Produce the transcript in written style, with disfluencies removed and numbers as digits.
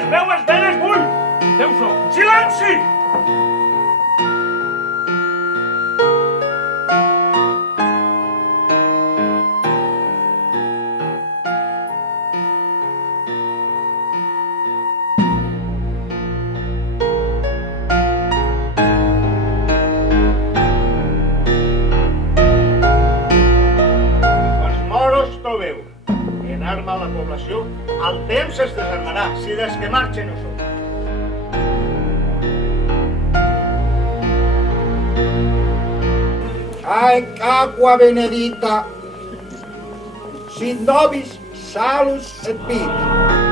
les meues venes bull! Déu so! Silenci! Els moros trobeu. En arma la població, al temps es desarmarà, si des que marxen ho són. Haec aqua benedicta, sit nobis salus et vita.